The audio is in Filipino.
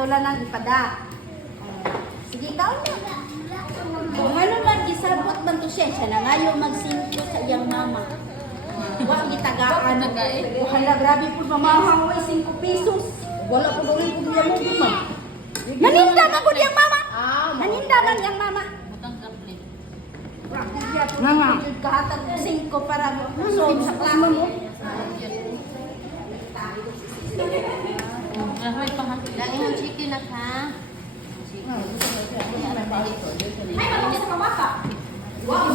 patulan ng ipada. Sige, ikaw na. Ano man, gisabot man to siya. Siya na nga yung magsingko sa iyang mama. Huwag gitagaan. Hala, grabe po mamahang way, 5 pesos. Wala po doon yung kuya mo, di ma. Naninda man ko diyang mama. Naninda man diyang mama. Mama. Kahatag 5 para masob sa klamo mo. Lagi ng chicken na ha. Ay, mabasa ka bata. Wow,